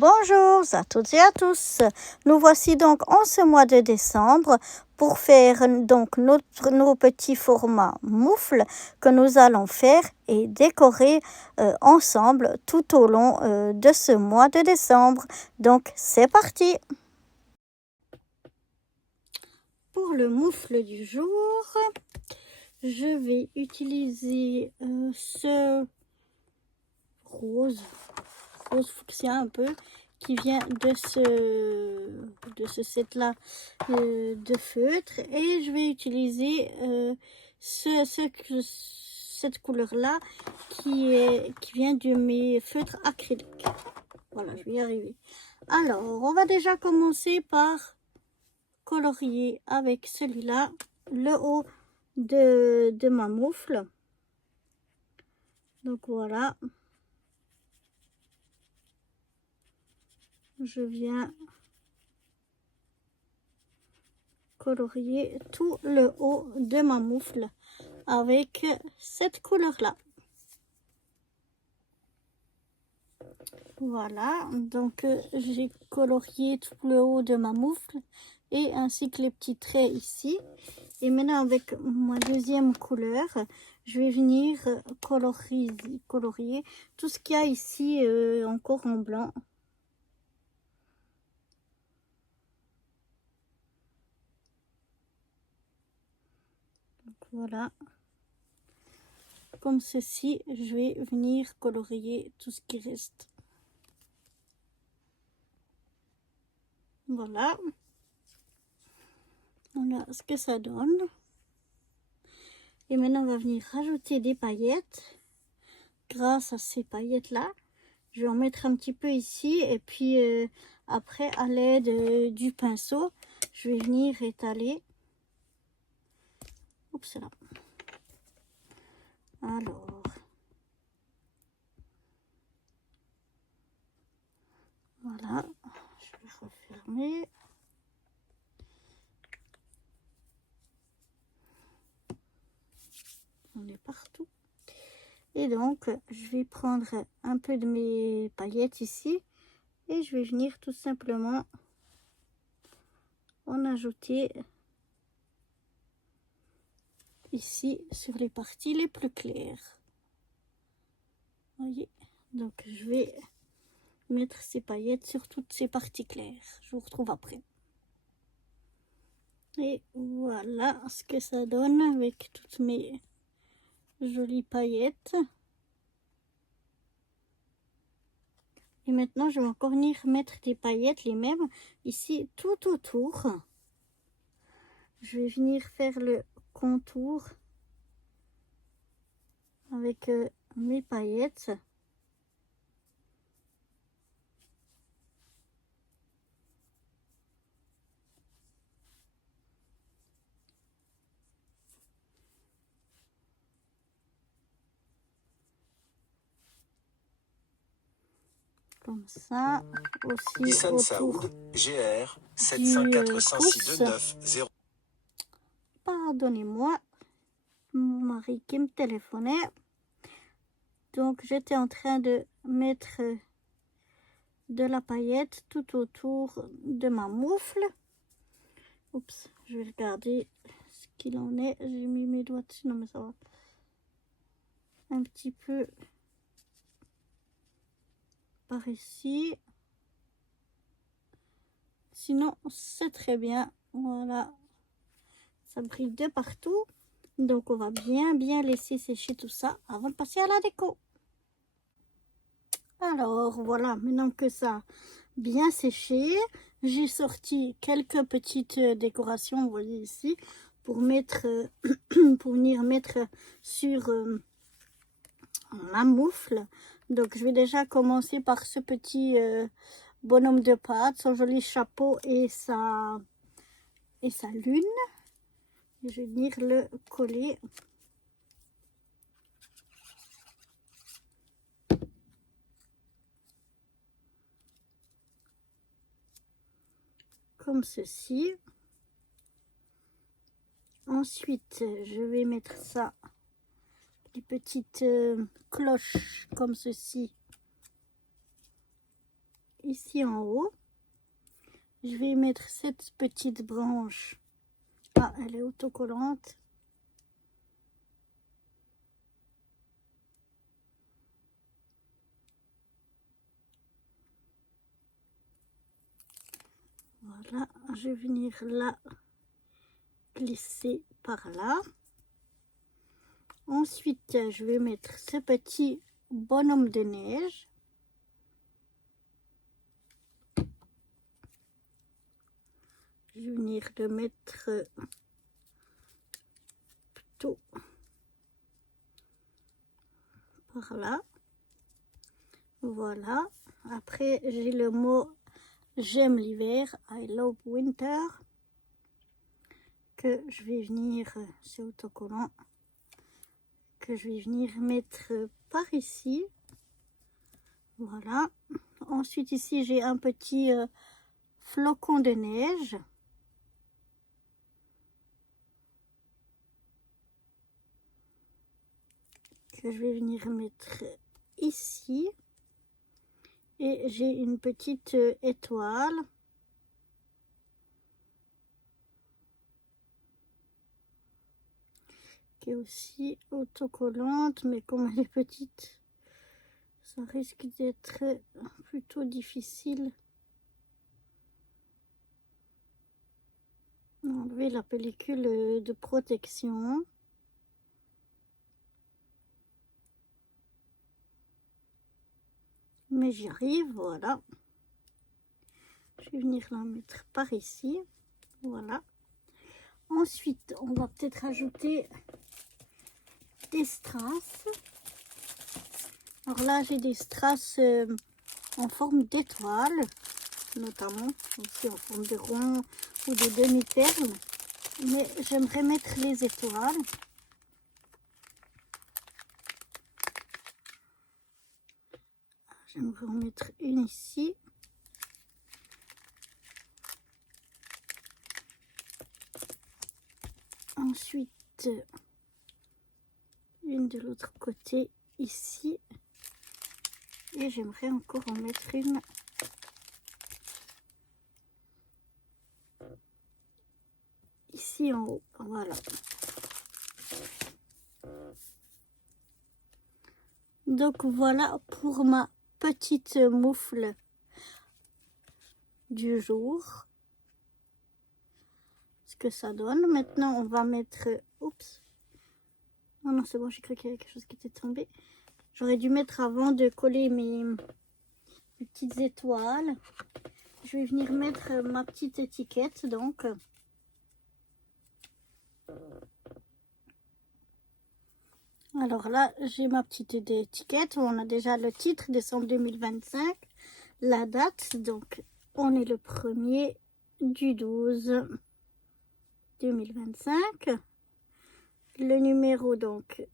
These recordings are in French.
Bonjour à toutes et à tous. Nous voici donc en ce mois de décembre pour faire donc nos petits formats moufles que nous allons faire et décorer ensemble tout au long de ce mois de décembre. Donc c'est parti. Pour le moufle du jour, je vais utiliser ce rose fuchsia un peu qui vient de ce set là de feutre, et je vais utiliser cette couleur là qui vient de mes feutres acryliques. Voilà, je vais y arriver. Alors on va déjà commencer par colorier avec celui-là le haut de ma moufle. Donc voilà, je viens colorier tout le haut de ma moufle avec cette couleur là. Voilà, donc j'ai colorié tout le haut de ma moufle et ainsi que les petits traits ici. Et maintenant avec ma deuxième couleur, je vais venir colorier tout ce qu'il y a ici encore en blanc. Donc voilà, comme ceci, je vais venir colorier tout ce qui reste. Voilà ce que ça donne. Et maintenant on va venir rajouter des paillettes. Grâce à ces paillettes là, je vais en mettre un petit peu ici, et puis après à l'aide du pinceau je vais venir étaler. Oups là. Alors voilà, je vais refermer. On est partout. Et donc je vais prendre un peu de mes paillettes ici et je vais venir tout simplement en ajouter ici sur les parties les plus claires. Voyez, donc je vais mettre ces paillettes sur toutes ces parties claires. Je vous retrouve après. Et voilà ce que ça donne avec toutes mes jolies paillettes. Et maintenant je vais encore venir mettre des paillettes, les mêmes ici tout autour. Je vais venir faire le contour avec mes paillettes. Comme ça, aussi Nissan autour Saoud, GR, pouce. Pardonnez-moi, mon mari qui me téléphonait. Donc j'étais en train de mettre de la paillette tout autour de ma moufle. Oups, je vais regarder ce qu'il en est. J'ai mis mes doigts dessus, non mais ça va. Un petit peu par ici. Sinon c'est très bien. Voilà, ça brille de partout. Donc on va bien laisser sécher tout ça avant de passer à la déco. Alors voilà, maintenant que ça a bien séché, j'ai sorti quelques petites décorations, vous voyez ici, pour mettre pour venir mettre sur ma moufle. Donc je vais déjà commencer par ce petit bonhomme de pâte, son joli chapeau et sa lune. Et je vais venir le coller. Comme ceci. Ensuite, je vais mettre ça, des petites cloches comme ceci. ici en haut, je vais mettre cette petite branche. Ah, elle est autocollante. Voilà, je vais venir la glisser par là. Ensuite, je vais mettre ce petit bonhomme de neige. Je vais venir le mettre plutôt par là. Voilà. Après, j'ai le mot j'aime l'hiver, I love winter, que je vais venir, c'est autocollant, que je vais venir mettre par ici. Voilà. Ensuite, ici, j'ai un petit flocon de neige. Que je vais venir mettre ici. Et j'ai une petite étoile. Qui est aussi autocollante, mais comme elle est petite, ça risque d'être plutôt difficile. Enlever la pellicule de protection. Mais j'y arrive, voilà. Je vais venir la mettre par ici. Voilà. Ensuite, on va peut-être ajouter des strass. Alors là, j'ai des strass en forme d'étoile, notamment, aussi en forme de rond ou de demi-perle. Mais j'aimerais mettre les étoiles. J'aimerais en mettre une ici. Ensuite, une de l'autre côté ici. Et j'aimerais encore en mettre une ici en haut. Voilà. Donc voilà pour ma petite moufle du jour. Ce que ça donne. Maintenant, on va mettre... Oups. Oh non, c'est bon, j'ai cru qu'il y avait quelque chose qui était tombé. J'aurais dû mettre avant de coller mes petites étoiles. Je vais venir mettre ma petite étiquette, donc. Alors là, j'ai ma petite étiquette où on a déjà le titre, décembre 2025. La date, donc, on est le 1er du 12 2025. Le numéro, donc,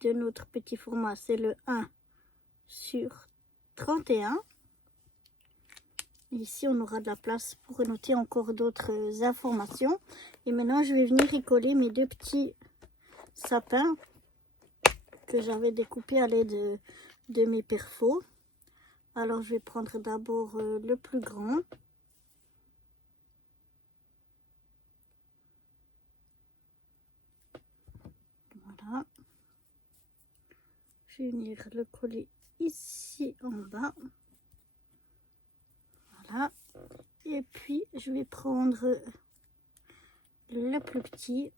de notre petit format, c'est le 1/31. Ici, on aura de la place pour noter encore d'autres informations. Et maintenant, je vais venir y coller mes deux petits sapins que j'avais découpés à l'aide de mes perfos. Alors, je vais prendre d'abord le plus grand. Voilà. Je vais venir le coller ici en bas. Voilà. Et puis, je vais prendre le plus petit.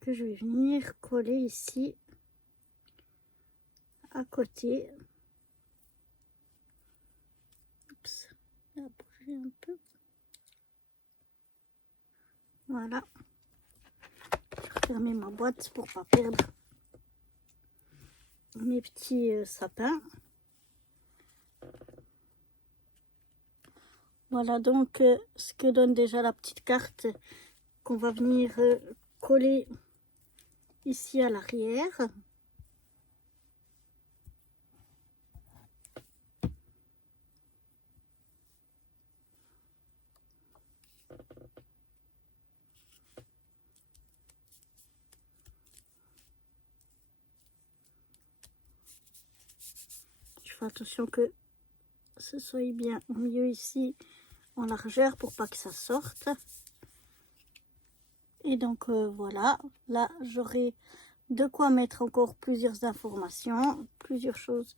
Que je vais venir coller ici à côté. Oups, il a bougé un peu. Voilà. Je vais refermer ma boîte pour pas perdre mes petits sapins. Voilà donc ce que donne déjà la petite carte qu'on va venir coller ici à l'arrière. fais attention que ce soit bien au milieu ici, en largeur, pour pas que ça sorte. Et donc voilà, là j'aurai de quoi mettre encore plusieurs informations, plusieurs choses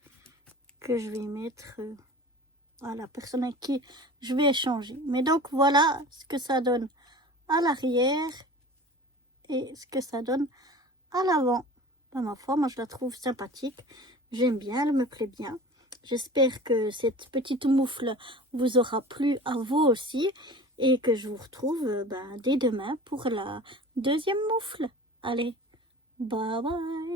que je vais mettre à la personne avec qui je vais échanger. Mais donc voilà ce que ça donne à l'arrière et ce que ça donne à l'avant. Ma foi, moi je la trouve sympathique, j'aime bien, elle me plaît bien. J'espère que cette petite moufle vous aura plu à vous aussi et que je vous retrouve dès demain pour la deuxième moufle. Allez, bye bye.